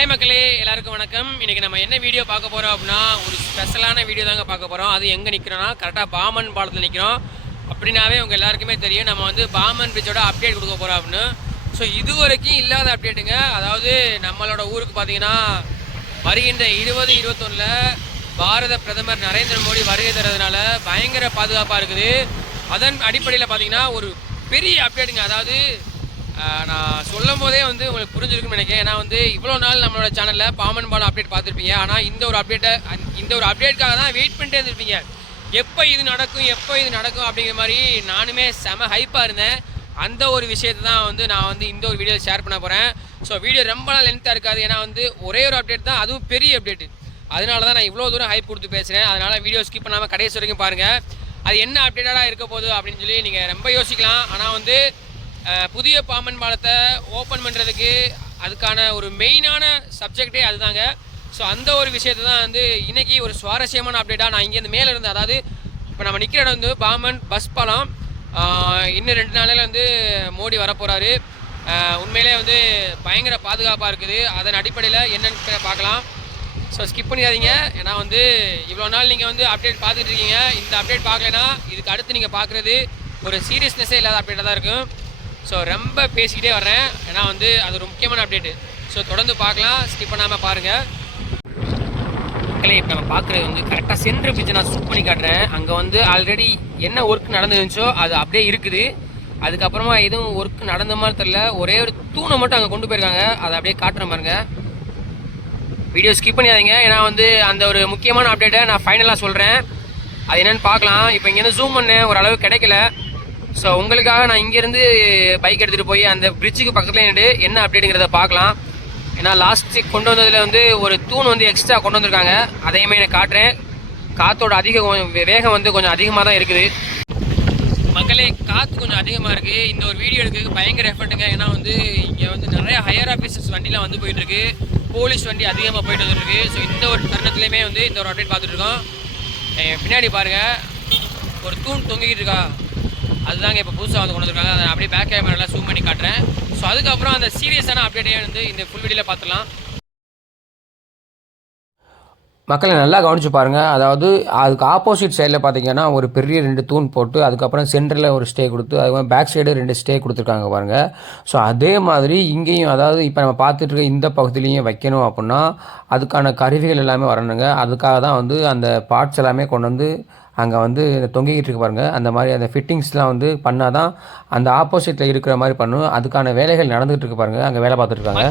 Hi மக்களே எல்லாருக்கும் வணக்கம். இன்னைக்கு நம்ம என்ன வீடியோ பார்க்க போகிறோம் அப்படின்னா ஒரு ஸ்பெஷலான வீடியோ தாங்க பார்க்க போகிறோம் அது எங்கே நிற்கிறோன்னா கரெக்டாக பாமன் பாலத்தில் நிற்கிறோம் அப்படின்னாவே உங்கள் எல்லாருக்குமே தெரியும். நம்ம வந்து பாமன் பிரிட்ஜோட அப்டேட் கொடுக்க போகிறோம் அப்படின்னு. ஸோ இது வரைக்கும் இல்லாத அப்டேட்டுங்க அதாவது நம்மளோட ஊருக்கு பார்த்தீங்கன்னா வருகின்ற இருபது இருபத்தொன்னில் பாரத பிரதமர் நரேந்திர மோடி வருகை தரதுனால பயங்கர பாதுகாப்பாக இருக்குது. அதன் அடிப்படையில் பார்த்தீங்கன்னா ஒரு பெரிய அப்டேட்டுங்க அதாவது நான் சொல்லும் போதே வந்து உங்களுக்கு புரிஞ்சிருக்குன்னு நினைக்கிறேன். ஏன்னா வந்து இவ்வளோ நாள் நம்மளோட சேனலில் பாமன் பாலம் அப்டேட் பார்த்துருப்பீங்க. ஆனால் இந்த ஒரு அப்டேட்டை இந்த ஒரு அப்டேட்காக தான் வெயிட் பண்ணிட்டே இருந்திருப்பீங்க. எப்போ இது நடக்கும் எப்போ இது நடக்கும் அப்படிங்கிற மாதிரி நானுமே செம ஹைப்பாக இருந்தேன். அந்த ஒரு விஷயத்தை தான் வந்து நான் வந்து இந்த ஒரு வீடியோ ஷேர் பண்ண போகிறேன் ஸோ வீடியோ ரொம்ப நாள் லென்த்தாக இருக்காது. ஏன்னா வந்து ஒரே ஒரு அப்டேட் தான் அதுவும் பெரிய அப்டேட் அதனால தான் நான் இவ்வளோ தூரம் ஹைப் கொடுத்து பேசுகிறேன் அதனால் வீடியோ ஸ்கிப் பண்ணாமல் கடைசி வரைக்கும் பாருங்கள் அது என்ன அப்டேட்டடாக இருக்க போகுது அப்படின்னு சொல்லி நீங்கள் ரொம்ப யோசிக்கலாம். ஆனால் வந்து புதிய பாம்பன் பாலத்தை ஓப்பன் பண்ணுறதுக்கு அதுக்கான ஒரு மெயினான சப்ஜெக்டே அதுதாங்க. ஸோ அந்த ஒரு விஷயத்தை தான் வந்து இன்றைக்கி ஒரு சுவாரஸ்யமான அப்டேட்டாக நான் இங்கேருந்து மேலே இருந்து அதாவது இப்போ நம்ம நிற்கிற இடம் வந்து பாம்பன் பஸ் பாலம். இன்னும் ரெண்டு நாளில் வந்து மோடி வரப்போகிறாரு உண்மையிலே வந்து பயங்கர பாதுகாப்பாக இருக்குது. அதன் அடிப்படையில் என்னென்னு பார்க்கலாம். ஸோ ஸ்கிப் பண்ணிடாதீங்க. ஏன்னா வந்து இவ்வளோ நாள் நீங்கள் வந்து அப்டேட் பார்த்துட்டு இருக்கீங்க. இந்த அப்டேட் பார்க்கலனா இதுக்கு அடுத்து நீங்கள் பார்க்குறது ஒரு சீரியஸ்னஸே இல்லாத அப்டேட்டாக தான் இருக்கும். ஸோ ரொம்ப பேசிக்கிட்டே வர்றேன். ஏன்னா வந்து அது ஒரு முக்கியமான அப்டேட்டு ஸோ தொடர்ந்து பார்க்கலாம். ஸ்கிப் பண்ணாமல் பாருங்கள் மக்களே இப்போ நம்ம பார்க்குறது வந்து கரெக்டாக சென்ட்ரு பிரிட்ஜை நான் சூட் பண்ணி காட்டுறேன். அங்கே வந்து ஆல்ரெடி என்ன ஒர்க் நடந்துருந்துச்சோ அது அப்படியே இருக்குது. அதுக்கப்புறமா எதுவும் ஒர்க் நடந்த மாதிரி தெரில ஒரே ஒரு தூணை மட்டும் அங்கே கொண்டு போயிருக்காங்க. அதை அப்படியே காட்டுறேன் பாருங்க. வீடியோ ஸ்கிப் பண்ணிடாதீங்க. ஏன்னா வந்து அந்த ஒரு முக்கியமான அப்டேட்டை நான் ஃபைனலாக சொல்கிறேன் அது என்னென்னு பார்க்கலாம். இப்போ இங்கேருந்து ஜூம் பண்ணேன். ஓரளவு கிடைக்கல. ஸோ உங்களுக்காக நான் இங்கேருந்து பைக் எடுத்துகிட்டு போய் அந்த பிரிட்ஜுக்கு பக்கத்துலேயே நின்று என்ன அப்டேட்டுங்கிறத பார்க்கலாம். ஏன்னா லாஸ்ட்டு கொண்டு வந்ததில் வந்து ஒரு தூண் வந்து எக்ஸ்ட்ரா கொண்டு வந்திருக்காங்க. அதையுமே நான் காட்டுறேன். காற்றோட அதிக வேகம் வந்து கொஞ்சம் அதிகமாக தான் இருக்குது. மக்களே காற்று கொஞ்சம் அதிகமாக இருக்குது இந்த ஒரு வீடியோ எடுக்கிறதுக்கு பயங்கர எஃபர்ட்டுங்க ஏன்னா வந்து இங்கே வந்து நிறைய ஹையர் ஆஃபீஸர்ஸ் வண்டிலாம் வந்து போயிட்டுருக்கு. போலீஸ் வண்டி அதிகமாக போயிட்டு வந்துருக்கு. ஸோ இந்த ஒரு தருணத்துலையுமே வந்து இந்த ஒரு அப்டேட் பார்த்துட்ருக்கோம் பின்னாடி பாருங்கள் ஒரு தூண் தொங்கிக்கிட்டு இருக்கா? அதுதாங்க இப்போ புதுசாக வந்து கொண்டு வந்திருக்காங்க. அதை அப்படியே பேக் கேமராலாம் ஜூம் பண்ணி காட்டுறேன். ஸோ அதுக்கப்புறம் அந்த சீரியஸான அப்டேட்டே வந்து இந்த ஃபுல் வீடியோவில் பார்த்துலாம் மக்களை நல்லா கவனிச்சு பாருங்கள் அதாவது அதுக்கு ஆப்போசிட் சைடில் பார்த்தீங்கன்னா ஒரு பெரிய ரெண்டு தூண் போட்டு அதுக்கப்புறம் சென்டரில் ஒரு ஸ்டே கொடுத்து அதுக்கப்புறம் பேக் சைடு ரெண்டு ஸ்டே கொடுத்துருக்காங்க பாருங்கள் ஸோ அதே மாதிரி இங்கேயும் அதாவது இப்போ நம்ம பார்த்துட்டு இந்த பகுதியிலையும் வைக்கணும் அப்படின்னா அதுக்கான கருவிகள் எல்லாமே வரணுங்க. அதுக்காக தான் வந்து அந்த பார்ட்ஸ் எல்லாமே கொண்டு வந்து அங்கே வந்து தொங்கிக்கிட்டு இருக்கு பாருங்க. அந்த மாதிரி அந்த ஃபிட்டிங்ஸ்லாம் வந்து பண்ணால் தான் அந்த ஆப்போசிட்டில் இருக்கிற மாதிரி பண்ணும். அதுக்கான வேலைகள் நடந்துகிட்டு இருக்கு பாருங்கள் அங்கே வேலை பார்த்துட்டு இருக்காங்க.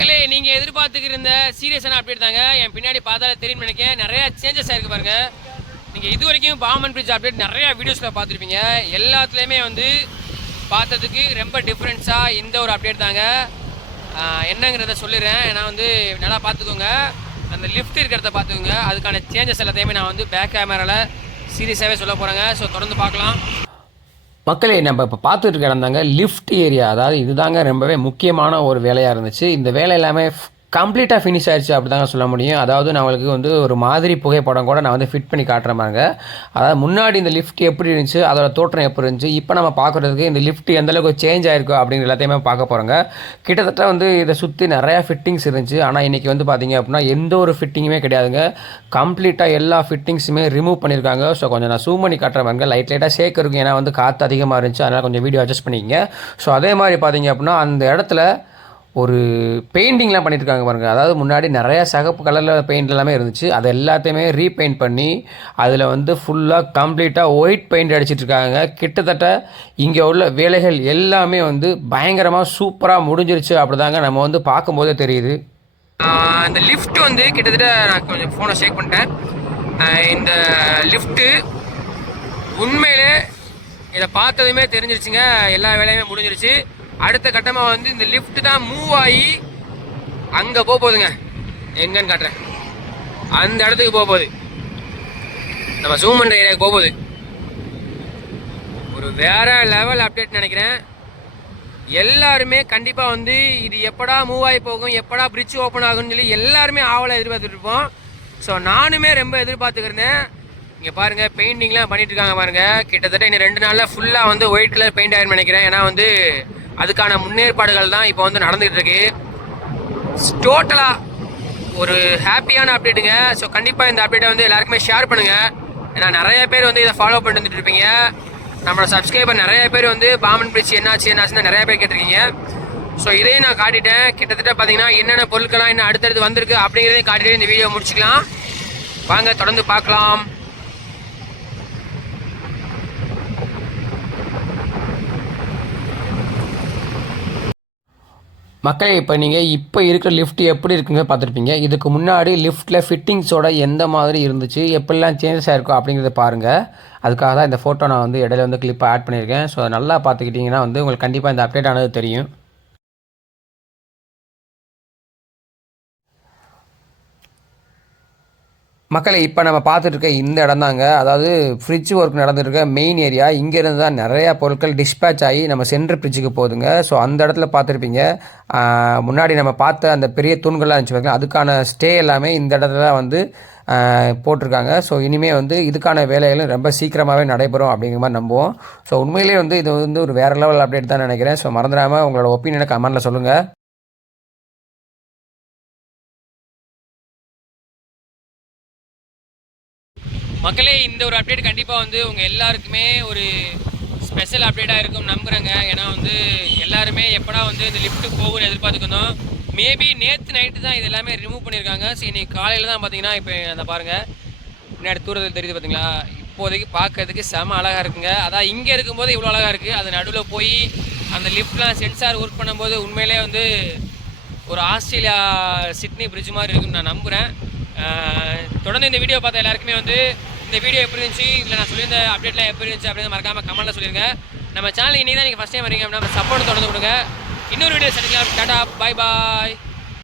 இருந்த சீரியஸான அப்டேட் தாங்க. என் பின்னாடி பார்த்தாலே தெரியும் நினைக்கிறேன். நிறைய சேஞ்சஸ் ஆயிருக்கு பாருங்க. நீங்கள் இது வரைக்கும் பாமன் பிரிட்ஜ் அப்டேட் நிறையா வீடியோஸில் பார்த்துருப்பீங்க. எல்லாத்துலேயுமே வந்து பார்த்ததுக்கு ரொம்ப டிஃப்ரெண்ட்ஸாக இந்த ஒரு அப்டேட் தாங்க. என்னங்கிறத சொல்லிடுறேன். ஏன்னா வந்து நல்லா பார்த்துக்கோங்க. அந்த லிஃப்ட் இருக்கிறத பார்த்துக்கோங்க. அதுக்கான சேஞ்சஸ் எல்லாத்தையுமே நான் வந்து பேக் கேமராவில் சீரியஸாகவே சொல்ல போகிறேங்க ஸோ தொடர்ந்து பார்க்கலாம். மக்களே நம்ம இப்போ பார்த்துட்டு கிடந்தாங்க லிஃப்ட் ஏரியா அதாவது இதுதாங்க ரொம்பவே முக்கியமான ஒரு வேலையாக இருந்துச்சு. இந்த வேலை எல்லாமே கம்ப்ளீட்டாக ஃபினிஷ் ஆயிடுச்சு அப்படி தாங்க சொல்ல முடியும். அதாவது நான் உங்களுக்கு வந்து ஒரு மாதிரி புகைப்படம் கூட நான் வந்து ஃபிட் பண்ணி காட்டுறேன் அதாவது முன்னாடி இந்த லிஃப்ட் எப்படி இருந்துச்சு அதோட தோற்றம் எப்படி இருந்துச்சு இப்போ நம்ம பார்க்குறதுக்கு இந்த லிஃப்ட் எந்தளவுக்கு சேஞ்ச் ஆயிருக்கோ அப்படிங்கிற எல்லாத்தையுமே பார்க்க போகிறோங்க கிட்டத்தட்ட வந்து இதை சுற்றி நிறையா ஃபிட்டிங்ஸ் இருந்துச்சு. ஆனால் இன்றைக்கி வந்து பார்த்திங்க அப்படின்னா எந்த ஒரு ஃபிட்டிங்குமே கிடையாதுங்க. கம்ப்ளீட்டாக எல்லா ஃபிட்டிங்ஸுமே ரிமூவ் பண்ணியிருக்காங்க ஸோ கொஞ்சம் நான் சூம் பண்ணி காட்டுற மாதிரிங்க லைட் லைட்டாக சேர்க்க இருக்கும் ஏன்னா வந்து காற்று அதிகமாக இருந்துச்சு. அதனால் கொஞ்சம் வீடியோ அட்ஜஸ்ட் பண்ணிக்கங்க. ஸோ அதே மாதிரி பார்த்தீங்க அப்படின்னா அந்த இடத்துல ஒரு பெயிண்டிங்லாம் பண்ணியிருக்காங்க பாருங்கள் அதாவது முன்னாடி நிறையா சகப்பு கலரில் பெயிண்ட் எல்லாமே இருந்துச்சு. அது எல்லாத்தையுமே ரீபெயிண்ட் பண்ணி அதில் வந்து ஃபுல்லாக கம்ப்ளீட்டாக ஒயிட் பெயிண்ட் அடிச்சிட்ருக்காங்க கிட்டத்தட்ட இங்கே உள்ள வேலைகள் எல்லாமே வந்து பயங்கரமாக சூப்பராக முடிஞ்சிருச்சு. அப்படிதாங்க நம்ம வந்து பார்க்கும்போதே தெரியுது. இந்த லிஃப்ட் வந்து கிட்டத்தட்ட நான் கொஞ்சம் ஃபோனை ஷேக் பண்ணிட்டேன். இந்த லிஃப்ட்டு உண்மையிலே இதை பார்த்ததுமே தெரிஞ்சிருச்சுங்க. எல்லா வேலையுமே முடிஞ்சிருச்சு. அடுத்த கட்டமாக வந்து இந்த லிஃப்ட் தான் மூவ் ஆகி அங்கே போக போகுதுங்க எங்கன்னு காட்டுறேன். அந்த இடத்துக்கு போக போகுது நம்ம ஜூம் பண்ணுற ஏரியாவுக்கு போக போகுது ஒரு வேற லெவல் அப்டேட் நினைக்கிறேன். எல்லாருமே கண்டிப்பாக வந்து இது எப்படா மூவ் ஆகி போகும் எப்படா பிரிட்ஜ் ஓப்பன் ஆகும்னு சொல்லி எல்லாருமே ஆவலாக எதிர்பார்த்துட்டு இருப்போம். ஸோ நானுமே ரொம்ப எதிர்பார்த்துக்கிறேன் இங்கே பாருங்கள் பெயிண்டிங்லாம் பண்ணிட்டு இருக்காங்க கிட்டத்தட்ட இன்னும் ரெண்டு நாளில் ஃபுல்லாக வந்து ஒயிட் கலர் பெயிண்ட் ஆயிருன்னு நினைக்கிறேன். ஏன்னா வந்து அதுக்கான முன்னேற்பாடுகள் தான் இப்போ வந்து நடந்துகிட்டு இருக்கு டோட்டலாக ஒரு ஹாப்பியான அப்டேட்டுங்க ஸோ கண்டிப்பாக இந்த அப்டேட்டை வந்து எல்லாருக்குமே ஷேர் பண்ணுங்கள் ஏன்னா நிறைய பேர் வந்து இதை ஃபாலோ பண்ணிட்டு வந்துட்டு இருப்பீங்க. நம்மளோட சப்ஸ்கிரைபர் நிறைய பேர் வந்து பாமன் பிரிட்ஜ் என்னாச்சு என்னாச்சுன்னு நிறைய பேர் கேட்டிருக்கீங்க. ஸோ இதையும் நான் காட்டிட்டேன். கிட்டத்தட்ட பார்த்தீங்கன்னா என்னென்ன பொருட்கள்லாம் இன்னும் அடுத்தடுத்து வந்திருக்கு அப்படிங்கிறதையும் காட்டிட்டு இந்த வீடியோ முடிச்சுக்கலாம். வாங்க தொடர்ந்து பார்க்கலாம். மக்களே இப்போ நீங்கள் இப்போ இருக்கிற லிஃப்ட் எப்படி இருக்குங்க பார்த்துருப்பீங்க? இதுக்கு முன்னாடி லிஃப்ட்டில் ஃபிட்டிங்ஸோட எந்த மாதிரி இருந்துச்சு? எப்படிலாம் சேஞ்சஸ் ஆயிருக்கும் அப்படிங்கிறத பாருங்கள் அதுக்காக தான் இந்த ஃபோட்டோ நான் வந்து இடையில வந்து கிளிப்பை ஆட் பண்ணியிருக்கேன். ஸோ நல்லா பார்த்துக்கிட்டிங்கன்னா வந்து உங்களுக்கு கண்டிப்பாக இந்த அப்டேட் ஆனது தெரியும். மக்களை இப்போ நம்ம பார்த்துட்டு இருக்க இந்த இடம் தாங்க. அதாவது ஃப்ரிட்ஜ் ஒர்க் நடந்துருக்க மெயின் ஏரியா இங்கேருந்து தான் நிறையா பொருட்கள் டிஸ்பேச் ஆகி நம்ம சென்ட்ரு ஃப்ரிட்ஜுக்கு போகுதுங்க. ஸோ அந்த இடத்துல பார்த்துருப்பீங்க. முன்னாடி நம்ம பார்த்த அந்த பெரிய தூண்கள்லாம் இருந்துச்சு பாருங்க, அதுக்கான ஸ்டே எல்லாமே இந்த இடத்துல தான் வந்து போட்டிருக்காங்க. ஸோ இனிமேல் வந்து இதுக்கான வேலைகளும் ரொம்ப சீக்கிரமாகவே நடைபெறும் அப்படிங்கிற மாதிரி நம்புவோம். ஸோ உண்மையிலேயே வந்து இது வந்து ஒரு வேறு லெவல் அப்டேட் தான் நினைக்கிறேன். ஸோ மறந்துடாமல் உங்களோட ஒப்பீனியனை கமெண்ட்டில் சொல்லுங்கள் மக்களே இந்த ஒரு அப்டேட் கண்டிப்பாக வந்து உங்கள் எல்லாருக்குமே ஒரு ஸ்பெஷல் அப்டேட்டாக இருக்கும் நம்புகிறேங்க ஏன்னா வந்து எல்லாருமே எப்படா வந்து இந்த லிஃப்ட்டு போகும்னு எதிர்பார்த்துக்கணும் மேபி நேற்று நைட்டு தான் இது எல்லாமே ரிமூவ் பண்ணியிருக்காங்க ஸோ இன்னைக்கு காலையில் தான் பார்த்தீங்கன்னா இப்போ அந்த பாருங்கள் முன்னாடி தூரத்தில் தெரியுது பார்த்தீங்களா இப்போதைக்கு பார்க்கறதுக்கு செம அழகாக இருக்குங்க. அதான் இங்கே இருக்கும்போது இவ்வளோ அழகாக இருக்குது அது நடுவில் போய் அந்த லிஃப்ட்லாம் சென்சார் ஒர்க் பண்ணும்போது உண்மையிலே வந்து ஒரு ஆஸ்திரேலியா சிட்னி பிரிட்ஜ் மாதிரி இருக்குன்னு நான் நம்புகிறேன் தொடர்ந்து இந்த வீடியோ பார்த்த எல்லாருக்குமே வந்து இந்த வீடியோ எப்படி இருந்துச்சு? இல்லை நான் சொல்லியிருந்த அப்டேட்லாம் எப்படி இருந்துச்சு அப்படின்னு மறக்காமல் கமெண்ட்டில் சொல்லிருங்க. நம்ம சேனல் இன்னைக்கு தான் நீங்கள் ஃபஸ்ட் டைம் வரீங்க அப்படின்னா சப்போர்ட் தொடர்ந்து கொடுங்க. இன்னொரு வீடியோ சந்திக்கலாம். டாடா பாய் பாய்